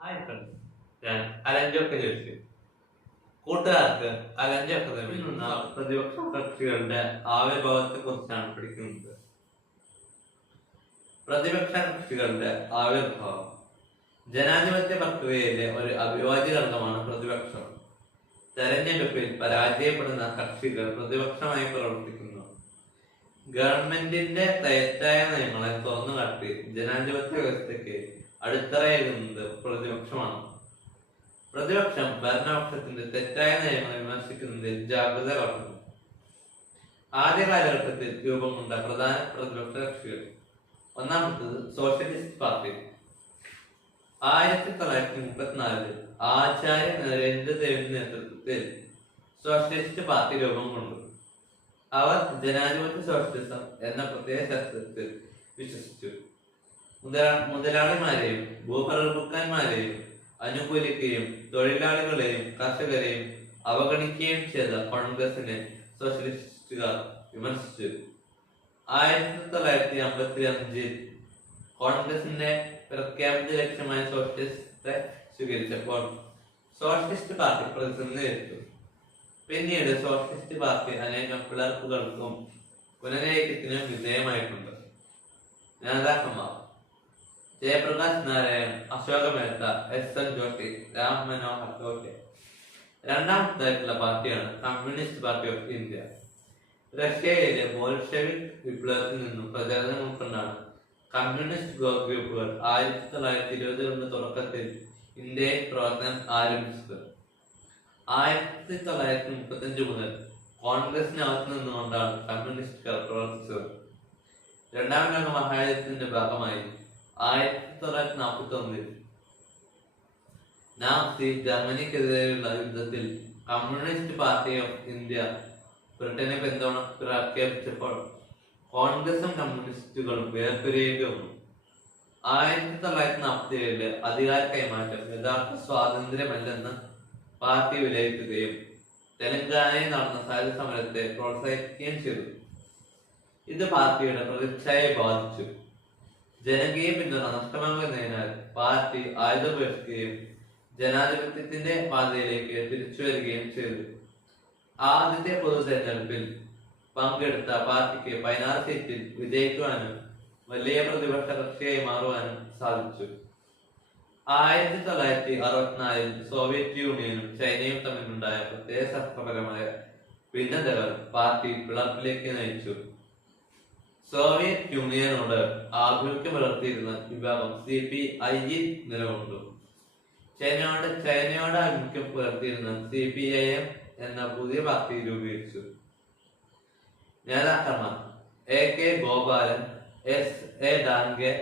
Hi friends, ഞാൻ അലഞ്ചൊക്കെ ചോദിച്ചു. കൂട്ടുകാർക്ക് അലഞ്ചൊക്കെ തമ്മിലുള്ള പ്രതിപക്ഷ കക്ഷികളുടെ ആവിർഭാവത്തെ കുറിച്ചാണ് പഠിക്കുന്നത്. പ്രതിപക്ഷ കക്ഷികളുടെ ആവിർഭാവം ജനാധിപത്യ പ്രക്രിയയിലെ ഒരു അവിഭാജ്യ ഘടകമാണ് പ്രതിപക്ഷം. തെരഞ്ഞെടുപ്പിൽ പരാജയപ്പെടുന്ന കക്ഷികൾ പ്രതിപക്ഷമായി പ്രവർത്തിക്കുന്നു. ഗവൺമെന്റിന്റെ തെറ്റായ നയങ്ങളെ തുറന്നുകാട്ടി ജനാധിപത്യ വ്യവസ്ഥയ്ക്ക് അടിത്തറയേകുന്നത് പ്രതിപക്ഷമാണ്. പ്രതിപക്ഷം ഭരണപക്ഷത്തിന്റെ തെറ്റായ നയങ്ങളെ വിമർശിക്കുന്നതിൽ ജാഗ്രത കാട്ടുന്നു. ആദ്യ കാലഘട്ടത്തിൽ രൂപം കൊണ്ട പ്രധാന പ്രതിപക്ഷ കക്ഷികൾ: ഒന്നാമത്തത് സോഷ്യലിസ്റ്റ് പാർട്ടി. 1934 ആചാര്യ നരേന്ദ്രദേവിന്റെ നേതൃത്വത്തിൽ സോഷ്യലിസ്റ്റ് പാർട്ടി രൂപം കൊണ്ടു. അവർ ജനാധിപത്യ സോഷ്യലിസം എന്ന പ്രത്യേക ശാസ്ത്രത്തിൽ വിശ്വസിച്ചു. മുതലാളിമാരെയും ഭൂപ്രഭുക്കന്മാരെയും അനുകൂലിക്കുകയും തൊഴിലാളികളെയും കർഷകരെയും അവഗണിക്കുകയും ചെയ്ത കോൺഗ്രസിനെ സോഷ്യലിസ്റ്റുകാർ വിമർശിച്ചു. 1955 കോൺഗ്രസിന്റെ പ്രഖ്യാപിത ലക്ഷ്യമായ സോഷ്യലിസത്തെ സ്വീകരിച്ചപ്പോൾ സോഷ്യലിസ്റ്റ് പാർട്ടി പ്രതിസന്ധി നേരിട്ടു. പിന്നീട് സോഷ്യലിസ്റ്റ് പാർട്ടി അനേകം പിളർപ്പുകൾക്കും പുനരൈക്യത്തിനും വിധേയമായിട്ടുണ്ട്. നേതാക്കന്മാർ: ജയപ്രകാശ് നാരായൺ, അശോക മേത്ത, എസ്.എൻ. ജോഷി, രാം മനോഹർ ലോഹ്യ. രണ്ടാമതായിട്ടുള്ള പാർട്ടിയാണ് കമ്മ്യൂണിസ്റ്റ് പാർട്ടി ഓഫ് ഇന്ത്യ. റഷ്യയിലെ ബോൾഷെവിക് വിപ്ലവത്തിൽ നിന്നും പ്രചോദനം ഉൾക്കൊണ്ടാണ് കമ്മ്യൂണിസ്റ്റ് ഗ്രൂപ്പുകൾ 1920 തുടക്കത്തിൽ ഇന്ത്യയിൽ പ്രവർത്തനം ആരംഭിച്ചത്. 1935 മുതൽ കോൺഗ്രസിനകത്ത് നിന്നുകൊണ്ടാണ് കമ്മ്യൂണിസ്റ്റുകാർ പ്രവർത്തിച്ചത്. രണ്ടാം ലോക മഹായുദ്ധത്തിന്റെ ഭാഗമായി 1941 നാസി ജർമ്മനിക്കെതിരെയുള്ള യുദ്ധത്തിൽ കമ്മ്യൂണിസ്റ്റ് പാർട്ടി ഓഫ് ഇന്ത്യ ബ്രിട്ടനെ പിന്തുണ പ്രഖ്യാപിച്ചപ്പോൾ കോൺഗ്രസും കമ്മ്യൂണിസ്റ്റുകളും വേർപിരിയേണ്ടി വന്നു. 1947 അധികാര കൈമാറ്റം യഥാർത്ഥ സ്വാതന്ത്ര്യമല്ലെന്ന് പാർട്ടി വിലയിരുത്തുകയും തെലങ്കാനയിൽ നടന്ന സായുധ സമരത്തെ പ്രോത്സാഹിപ്പിക്കുകയും ചെയ്തു. ഇത് പാർട്ടിയുടെ പ്രതിച്ഛായയെ ബാധിച്ചു. ജനകീയ പിന്തുണ നഷ്ടമാകുന്നതിനാൽ പാർട്ടി ആയുധപേക്ഷിക്കുകയും ജനാധിപത്യത്തിന്റെ പാതയിലേക്ക് തിരിച്ചു വരികയും ചെയ്തു. ആദ്യത്തെ പൊതു തെരഞ്ഞെടുപ്പിൽ പങ്കെടുത്ത പാർട്ടിക്ക് 16 സീറ്റിൽ വിജയിക്കുവാനും വലിയ പ്രതിപക്ഷ കക്ഷിയായി മാറുവാനും സാധിച്ചു. 1964 സോവിയറ്റ് യൂണിയനും ചൈനയും തമ്മിലുണ്ടായ പ്രത്യേക ശാസ്ത്രപരമായ ഭിന്നതകൾ പാർട്ടി പിളർപ്പിലേക്ക് നയിച്ചു. സോവിയറ്റ് യൂണിയനോട് ആഭിമുഖ്യം പുലർത്തിയിരുന്ന വിഭാഗം CPI നിലകൊണ്ടു. ചൈനയോട് ആഭിമുഖ്യം പുലർത്തിയിരുന്ന CPIM എന്ന പുതിയ പാർട്ടി രൂപീകരിച്ചു. നേതാക്കന്മാർ: AK Gopalan, SA ഡാൻഗെ,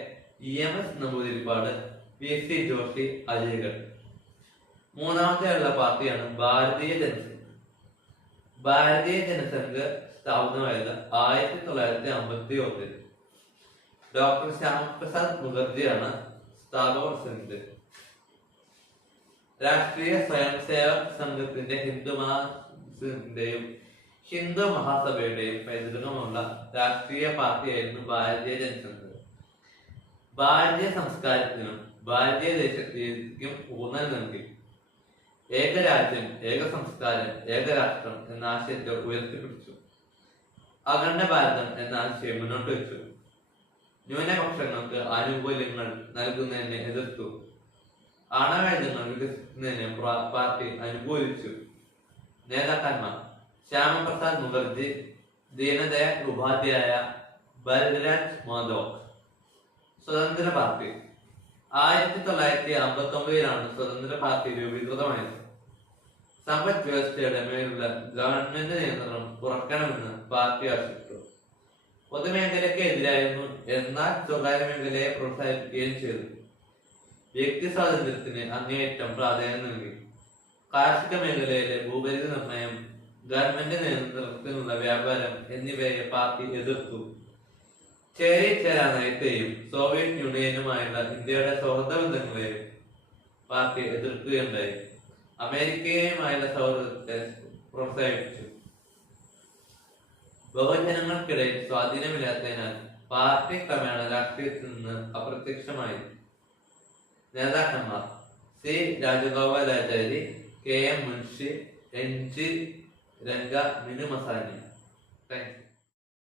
EMS Namboodiripad, PC Joshi, അജയ്ഗഡ്. മൂന്നാമത്തെയുള്ള പാർട്ടിയാണ് ഭാരതീയ ജനസംഘ്. ഭാരതീയ ജനസംഘ് സ്ഥാപിതമായത് 1951. ഡോക്ടർ ശ്യാമപ്രസാദ് മുഖർജിയാണ് സ്ഥാപക പ്രസിഡന്റ്. രാഷ്ട്രീയ സ്വയം സേവക് സംഘത്തിന്റെ ഹിന്ദു മഹാസഭയുടെയും പൈതൃകമുള്ള രാഷ്ട്രീയ പാർട്ടിയായിരുന്നു ഭാരതീയ ജനസംഘ്. ഭാരതീയ സംസ്കാരത്തിനും ഭാരതീയ ദേശീയതയ്ക്കും ഊന്നൽ നൽകി. ഏകരാജ്യം, ഏക സംസ്കാരം, ഏകരാഷ്ട്രം എന്ന ആശയത്തെ ഉയർത്തിപ്പിടിച്ചു. അഖണ്ഡ ഭാരതം എന്ന ആശയം മുന്നോട്ട് വെച്ചു. ന്യൂനപക്ഷങ്ങൾക്ക് ആനുകൂല്യങ്ങൾ നൽകുന്നതിനെ എതിർത്തു. ആണവായുധങ്ങൾ വികസിപ്പിക്കുന്നതിനെ പാർട്ടി അനുകൂലിച്ചു. നേതാക്കന്മാർ: ശ്യാമപ്രസാദ് മുഖർജി, ദീനദയാൽ ഉപാധ്യായ, ബൽരാജ് മാധവ്. സ്വതന്ത്ര പാർട്ടി: 1959 സ്വതന്ത്ര പാർട്ടി രൂപീകൃതമായത്. സമ്പദ് വ്യവസ്ഥയുടെ മേലുള്ള ഗവൺമെന്റ് നിയന്ത്രണം കുറയ്ക്കണമെന്ന് പാർട്ടി ആവശ്യപ്പെട്ടു. പൊതുമേഖലയ്ക്ക് എതിരായിരുന്നു, എന്നാൽ സ്വകാര്യ മേഖലയെ പ്രോത്സാഹിപ്പിക്കുകയും ചെയ്തു. വ്യക്തി സ്വാതന്ത്ര്യത്തിന് അങ്ങേയറ്റം പ്രാധാന്യം നൽകി. കാർഷിക മേഖലയിലെ ഭൂപരിധി നിർണയം, ഗവൺമെന്റ് നിയന്ത്രണത്തിനുള്ള വ്യാപാരം എന്നിവയെ പാർട്ടി എതിർത്തു. ചേരിചേരാ നയത്തെയും സോവിയറ്റ് യൂണിയനുമായുള്ള ഇന്ത്യയുടെ സൗഹൃദ ബന്ധങ്ങളെയും പാർട്ടി എതിർക്കുകയുണ്ടായി. അമേരിക്കയുമായുള്ള സൗഹൃദത്തെ പ്രോത്സാഹിപ്പിച്ചു. ബഹുജനങ്ങൾക്കിടയിൽ സ്വാധീനമില്ലാത്തതിനാൽ പാർട്ടി ക്രമേണ രാഷ്ട്രീയത്തിൽ നിന്ന് അപ്രത്യക്ഷമായി. നേതാക്കന്മാർ: C Rajagopalachari, K M Munshi, N G Ranga, Minoo Masani. Thanks.